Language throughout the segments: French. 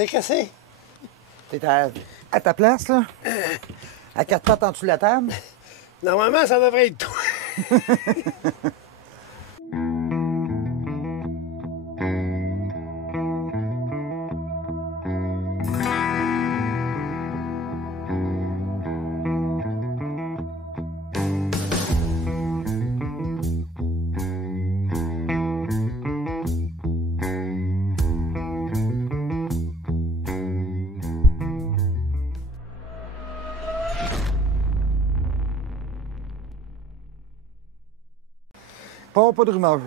T'es cassé? T'es à ta place, là? À quatre pattes en dessous de la table? Normalement, ça devrait être toi. Pas de rumeur.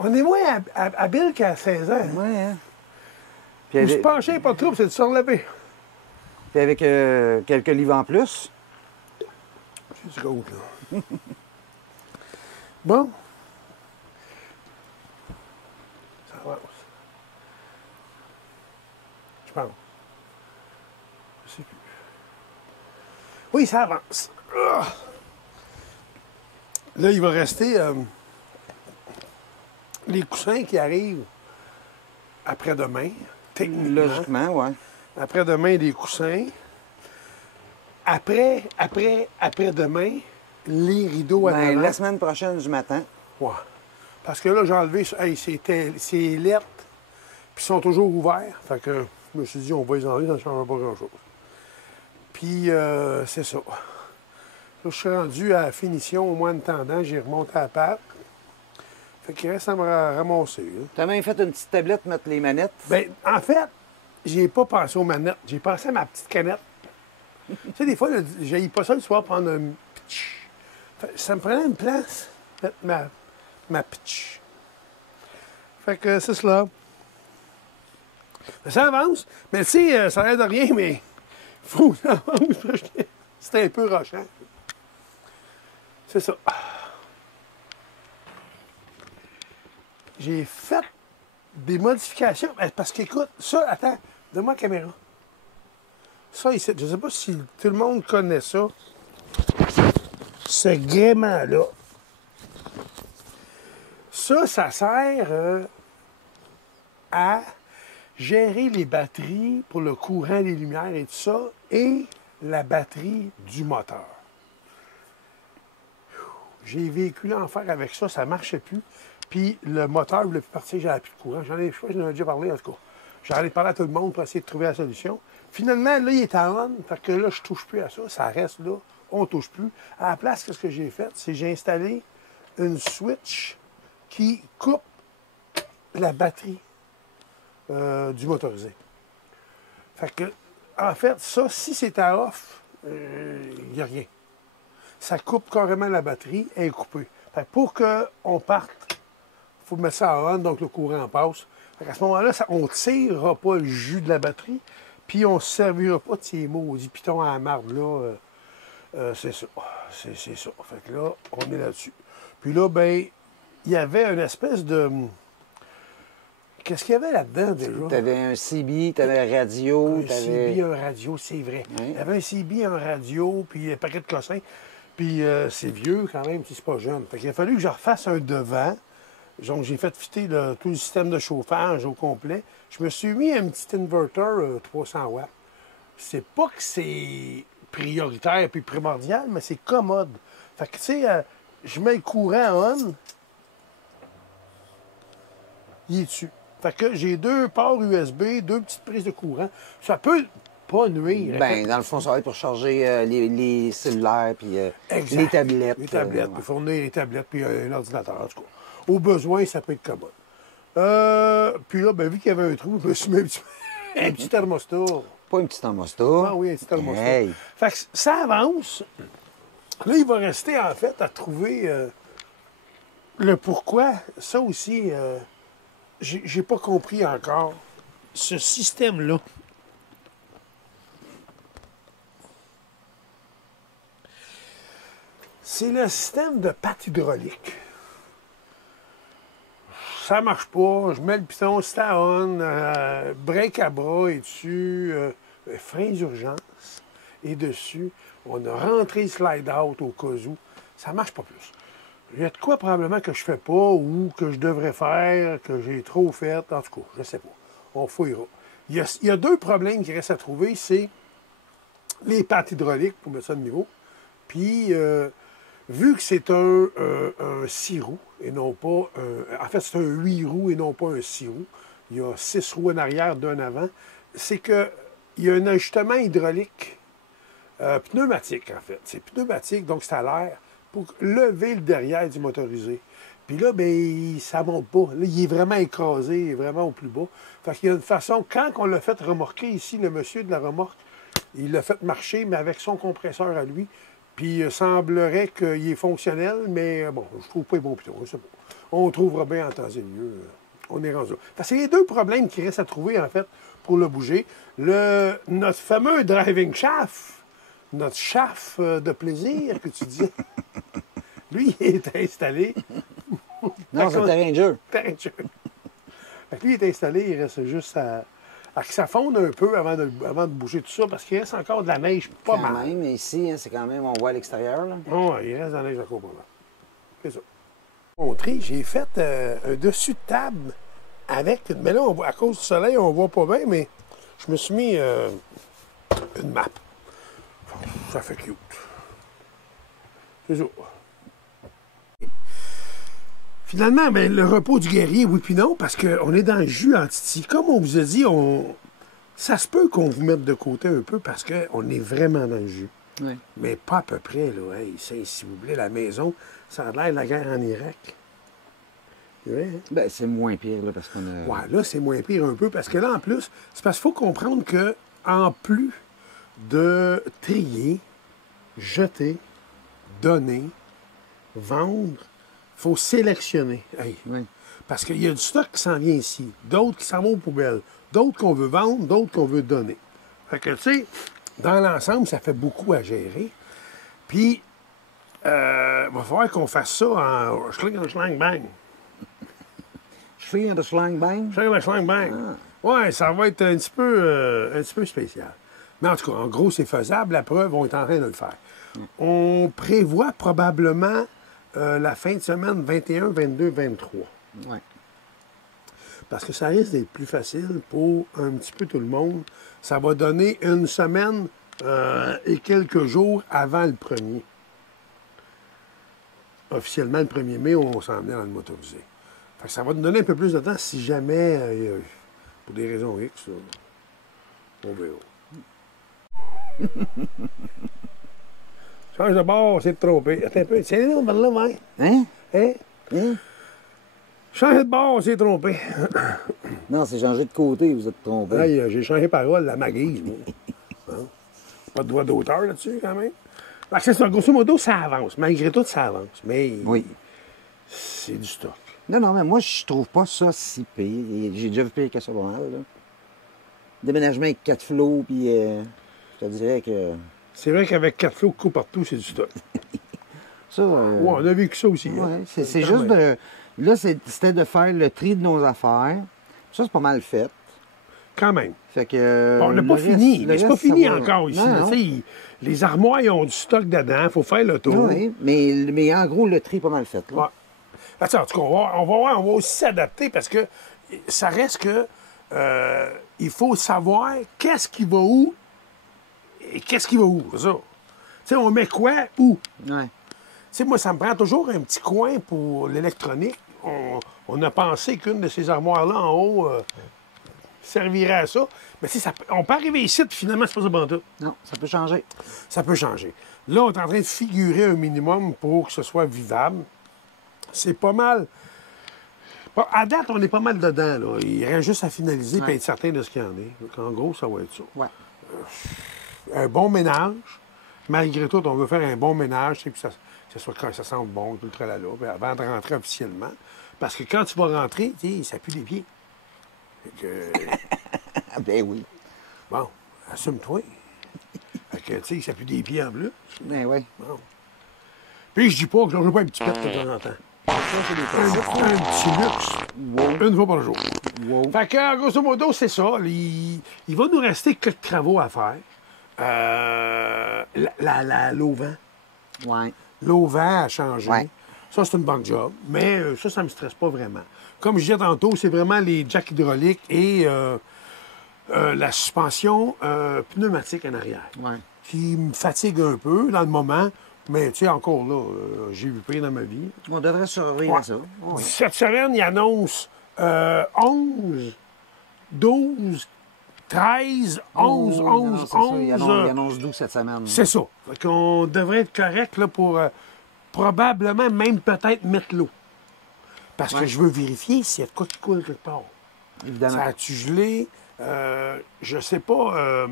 On est moins habile qu'à 16 ans. Ouais, hein? Puis se pencher, pas de trouble, c'est de se relever. Puis avec quelques livres en plus. C'est du compte, là. Bon. Ça avance. Je pense. Je sais plus. Oui, ça avance. Ah! Là, il va rester les coussins qui arrivent après-demain, techniquement. Logiquement, ouais. Après-demain, les coussins. Après-demain, les rideaux à Ben, l'avant. la semaine prochaine du matin. Ouais. Parce que là, j'ai enlevé, hey, c'est lettres, puis ils sont toujours ouverts. Fait que je me suis dit, on va les enlever, ça ne changera pas grand-chose. Puis, c'est ça. Là, je suis rendu à la finition au moins de tendant, j'ai remonté à la pâte. Fait qu'il reste à me ramasser. Là. T'as même fait une petite tablette pour mettre les manettes. Bien, en fait, j'ai pas pensé aux manettes, j'ai pensé à ma petite canette. Tu sais, des fois, j'ai pas ça le soir prendre un pitch. Ça me prenait une place, mettre ma pitch. Fait que c'est cela. Ça avance, mais tu sais, ça n'aide à rien, mais il faut que ça avance. C'était un peu rochant. C'est ça. J'ai fait des modifications, parce qu'écoute, ça, attends, donne-moi la caméra. Ça ici, je ne sais pas si tout le monde connaît ça. Ce gréement-là. Ça sert à gérer les batteries pour le courant, les lumières et tout ça, et la batterie du moteur. J'ai vécu l'enfer avec ça, ça ne marchait plus. Puis le moteur ne voulait plus partir, j'avais plus de courant. J'en ai déjà parlé en tout cas. J'en ai parlé à tout le monde pour essayer de trouver la solution. Finalement, là, il est en on, fait que là, je ne touche plus à ça. Ça reste là, on ne touche plus. À la place, qu'est-ce que j'ai fait? C'est que j'ai installé une switch qui coupe la batterie du motorisé. Fait que, en fait, ça, si c'est à off, il n'y a rien. Ça coupe carrément la batterie, elle est coupée. Fait que pour qu'on parte, il faut mettre ça à on, donc le courant passe. À ce moment-là, on ne tirera pas le jus de la batterie, puis on ne se servira pas de ces maudits pitons à la marde, là. C'est ça. C'est ça. Fait que là, on est là-dessus. Puis là, ben, il y avait une espèce de... Qu'est-ce qu'il y avait là-dedans, déjà? Tu avais un CB, tu avais un radio. Un CB, un radio, c'est vrai. Oui. Il y avait un CB, un radio, puis un paquet de cossins. Puis c'est vieux quand même, c'est pas jeune. Fait qu'il a fallu que je refasse un devant. Donc j'ai fait fitter tout le système de chauffage au complet. Je me suis mis un petit inverter 300 watts. C'est pas que c'est prioritaire puis primordial, mais c'est commode. Fait que tu sais, je mets le courant on, il est dessus. Fait que j'ai deux ports USB, deux petites prises de courant. Ça peut pas nuire. Ben, dans le fond, ça va être pour charger les cellulaires puis les tablettes. Les tablettes, puis fournir les tablettes, puis un ordinateur, en tout cas. Au besoin, ça peut être commode. Puis là, ben, vu qu'il y avait un trou, je me suis mis un petit thermostat. Pas un petit thermostat. Ah oui, un petit thermostat. Hey. Fait que ça avance. Là, il va rester, en fait, à trouver le pourquoi. Ça aussi, j'ai pas compris encore. Ce système-là. C'est le système de patte hydraulique. Ça marche pas, je mets le piton, c'est à on, break à bras est dessus, frein d'urgence est dessus. On a rentré le slide out au cas où. Ça marche pas plus. Il y a de quoi probablement que je fais pas ou que je devrais faire, que j'ai trop fait. En tout cas, je sais pas. On fouillera. Il y a deux problèmes qui restent à trouver. C'est les pattes hydrauliques, pour mettre ça de niveau. Puis, vu que c'est un 6 roues et non pas en fait, c'est un 8 roues et non pas un 6 roues. Il y a 6 roues en arrière, 2 en avant. C'est que il y a un ajustement hydraulique pneumatique, en fait. C'est pneumatique, donc c'est à l'air pour lever le derrière du motorisé. Puis là, ben, ça ne monte pas. Là, il est vraiment écrasé, il est vraiment au plus bas. Fait qu'il y a une façon, quand on l'a fait remorquer ici, le monsieur de la remorque, il l'a fait marcher, mais avec son compresseur à lui. Puis il semblerait qu'il est fonctionnel, mais bon, je trouve pas les bons pitons. On trouvera bien en temps et lieu. On est rendu là. C'est les deux problèmes qui restent à trouver, en fait, pour le bouger. Notre fameux driving shaft, notre shaft de plaisir que tu dis, lui, il est installé. Non, c'est terrain de jeu. Terrain de jeu. Fait que lui, il est installé, il reste juste à que ça fonde un peu avant de bouger tout ça, parce qu'il reste encore de la neige pas Quand mal. même, ici, hein, c'est quand même, on voit à l'extérieur. Là. Oh, il reste de la neige encore pas mal. C'est ça. Montré, j'ai fait un dessus de table avec. Mais là, à cause du soleil, on voit pas bien, mais je me suis mis une map. Ça fait cute. C'est ça. Finalement, ben, le repos du guerrier, oui puis non, parce qu'on est dans le jus en titi. Comme on vous a dit, ça se peut qu'on vous mette de côté un peu parce qu'on est vraiment dans le jus. Oui. Mais pas à peu près, là. Hey, s'il vous plaît, la maison, ça a l'air de la guerre en Irak. C'est vrai, hein? Ben, c'est moins pire, là, parce qu'on a... Ouais, là, c'est moins pire un peu, parce que là, en plus, c'est parce qu'il faut comprendre que, en plus de trier, jeter, donner, vendre, il faut sélectionner. Hey. Oui. Parce qu'il y a du stock qui s'en vient ici, d'autres qui s'en vont aux poubelles, d'autres qu'on veut vendre, d'autres qu'on veut donner. Fait que, tu sais, dans l'ensemble, ça fait beaucoup à gérer. Puis, il va falloir qu'on fasse ça en schling bang. Schling de schlang bang. Schling bang. Ouais, ça va être un petit peu spécial. Mais en tout cas, en gros, c'est faisable. La preuve, on est en train de le faire. On prévoit probablement la fin de semaine 21, 22, 23. Oui. Parce que ça risque d'être plus facile pour un petit peu tout le monde. Ça va donner une semaine et quelques jours avant le 1er. Officiellement, le 1er mai, on s'en vient dans le motorisé. Fait que ça va nous donner un peu plus de temps si jamais, pour des raisons X, on verra. Change de bord, c'est trompé. Attends un peu. Tiens-le vers là, ouais. Hein? Hein? Hein? Changer de bord, c'est trompé. Non, c'est changé de côté, vous êtes trompé. Hey, j'ai changé parole à ma guise, moi. Hein? Pas de droit d'auteur là-dessus, quand même. Fait que c'est ça, grosso modo, ça avance. Malgré tout, ça avance. Mais Oui. c'est du stock. Non, mais moi, je trouve pas ça si pire. J'ai déjà vu pire que ça, pas mal, là. Déménagement avec 4 flots, puis je te dirais que... C'est vrai qu'avec 4 flots qui partout, c'est du stock. Ça... Ouais, on a vécu ça aussi. Ouais, hein. c'est Quand juste même. de... Là, c'était de faire le tri de nos affaires. Ça, c'est pas mal fait. Quand même. Fait que... Bon, on n'a le pas reste- fini. le Mais c'est pas reste, fini ça va. encore ici. Non, là. non. Tu sais, les armoires, ils ont du stock dedans. Il faut faire le tour. Oui, mais en gros, le tri est pas mal fait. Là. Ouais. Attends, en tout cas, on va aussi s'adapter parce que ça reste que il faut savoir qu'est-ce qui va où et qu'est-ce qui va où, c'est ça. Tu sais, on met quoi où? Ouais. Tu sais, moi, ça me prend toujours un petit coin pour l'électronique. On a pensé qu'une de ces armoires-là en haut servirait à ça. Mais tu sais, on peut arriver ici, puis finalement, c'est pas ça bon tout. Non, ça peut changer. Ça peut changer. Là, on est en train de figurer un minimum pour que ce soit vivable. C'est pas mal. Bon, à date, on est pas mal dedans. Là. Il reste juste à finaliser et être certain de ce qu'il y en est. Donc, en gros, ça va être ça. Ouais. Un bon ménage. Malgré tout, on veut faire un bon ménage, que ça sente bon, tout le tralala, avant de rentrer officiellement. Parce que quand tu vas rentrer, ça pue des pieds. Fait que, Ben oui. bon, assume-toi. Fait que, tu sais, ça pue des pieds en bleu. Ben oui. Bon. Puis je dis pas que je ne pas un petit pet de temps en temps. Un petit luxe. Une fois par jour. Wow. Fait que, grosso modo, c'est ça. Il va nous rester quelques travaux à faire. L'auvent. Ouais. L'auvent a changé. Ouais. Ça, c'est une bonne job. Mais ça ne me stresse pas vraiment. Comme je disais tantôt, c'est vraiment les jacks hydrauliques et la suspension pneumatique en arrière. Ouais. Qui me fatigue un peu dans le moment. Mais tu sais, encore là, j'ai eu pire dans ma vie. On devrait survivre Ouais. à ça. Oui. Cette semaine, il annonce 11, 12, 13, 11, 11, 11. Il annonce 12 cette semaine. C'est ça. Fait qu'on devrait être correct là, pour probablement même peut-être mettre l'eau. Parce que je veux vérifier s'il y a de quoi qui coule quelque part. Évidemment. Ça a-tu gelé? Je sais pas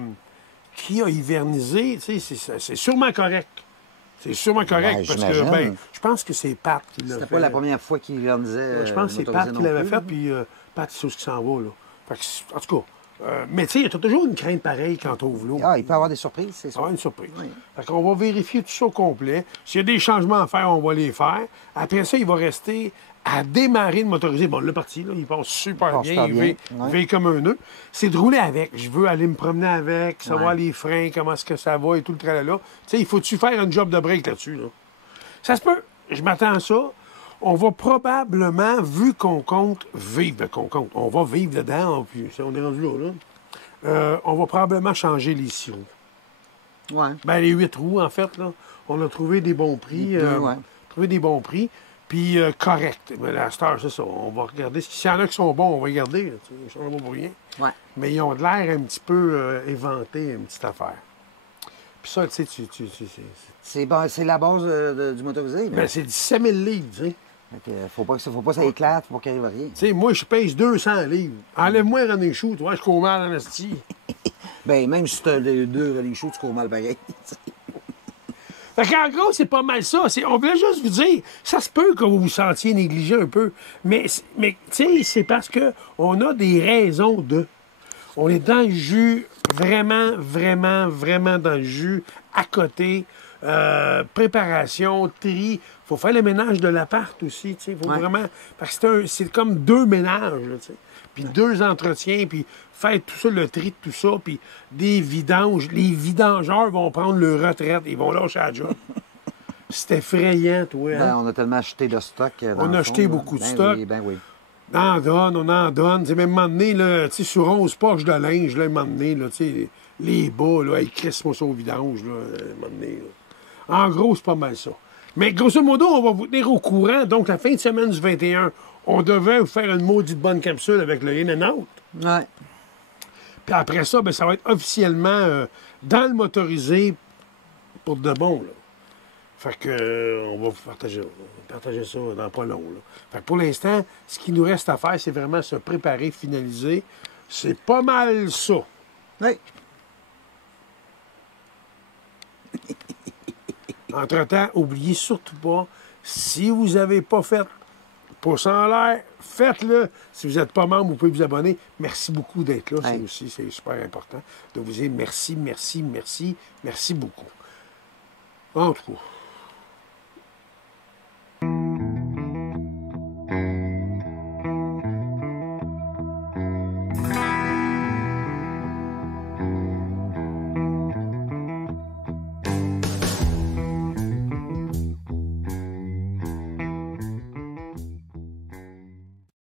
qui a hivernisé. Tu sais, c'est sûrement correct. C'est sûrement correct Ben, parce que j'imagine. je pense que c'est Pat qui l'a fait. C'était pas la première fois qu'il hivernisait. Je pense que c'est Pat qui l'avait fait, puis Pat, c'est ce qui s'en va. Là. Fait que, en tout cas, mais tu sais, il y a toujours une crainte pareille quand on ouvre l'eau. Ah, il peut y avoir des surprises, c'est Ça ça. va être une surprise. Oui. Fait qu'on va vérifier tout ça au complet. S'il y a des changements à faire, on va les faire. Après ça, il va rester à démarrer le motorisé. Bon, le parti, là, il passe super bien. Il veille comme un nœud. C'est de rouler avec. Je veux aller me promener avec, savoir les freins, comment est-ce que ça va et tout le tralala. Tu sais, il faut-tu faire un job de break là-dessus, là? Ça se peut. Je m'attends à ça. On va probablement, vu qu'on compte vivre, on va vivre dedans, puis on est rendu là. On va probablement changer les 6 roues. Ouais. Ben, les 8 roues, en fait, là, on a trouvé des bons prix. Trouvé des bons prix, puis correct. Mais la Star, c'est ça. On va regarder. S'il y en a qui sont bons, on va regarder. Ils sont pas pour rien. Ouais. Mais ils ont de l'air un petit peu éventés, une petite affaire. Puis ça, tu sais, C'est la base du motorisé. ben, c'est 17 000 livres, tu sais. Faut pas que ça éclate, faut qu'il arrive à rien. Tu sais, moi, je pèse 200 livres. Enlève-moi René Chou, tu vois, je cours mal en esti. Ben, même si tu as les deux relais chauds, tu cours mal pareil. Fait qu'en gros, c'est pas mal ça. On voulait juste vous dire, ça se peut que vous vous sentiez négligé un peu, mais tu sais, c'est parce qu'on a des raisons de. On est dans le jus, vraiment, vraiment, vraiment dans le jus, à côté, préparation, tri. Il faut faire le ménage de l'appart aussi, tu sais. Faut vraiment. Parce que c'est comme 2 ménages, là, tu sais. Puis 2 entretiens, puis faire tout ça, le tri de tout ça, puis des vidanges. Les vidangeurs vont prendre leur retraite, ils vont lâcher la job. C'est effrayant, toi. Hein? Ben, on a tellement acheté de stock. On a acheté beaucoup de stock. Oui, ben oui. On en donne. Tu sais, même un moment donné, là, tu sais, sur 11 poches de linge, là, un moment donné, là, tu sais, les bas, là, ils crissent-moi ça au vidange, là, un moment donné, là. En gros, c'est pas mal ça. Mais grosso modo, on va vous tenir au courant. Donc, la fin de semaine du 21, on devait vous faire une maudite bonne capsule avec le In and Out. Ouais. Puis après ça, ben, ça va être officiellement dans le motorisé pour de bon, là. Fait que on va vous partager ça dans pas long, là. Fait que pour l'instant, ce qui nous reste à faire, c'est vraiment se préparer, finaliser. C'est pas mal ça. Oui. Entre-temps, n'oubliez surtout pas, si vous n'avez pas fait pouce en l'air, faites-le. Si vous n'êtes pas membre, vous pouvez vous abonner. Merci beaucoup d'être là. Ouais. C'est super important de vous dire merci, merci, merci, merci beaucoup. En tout cas.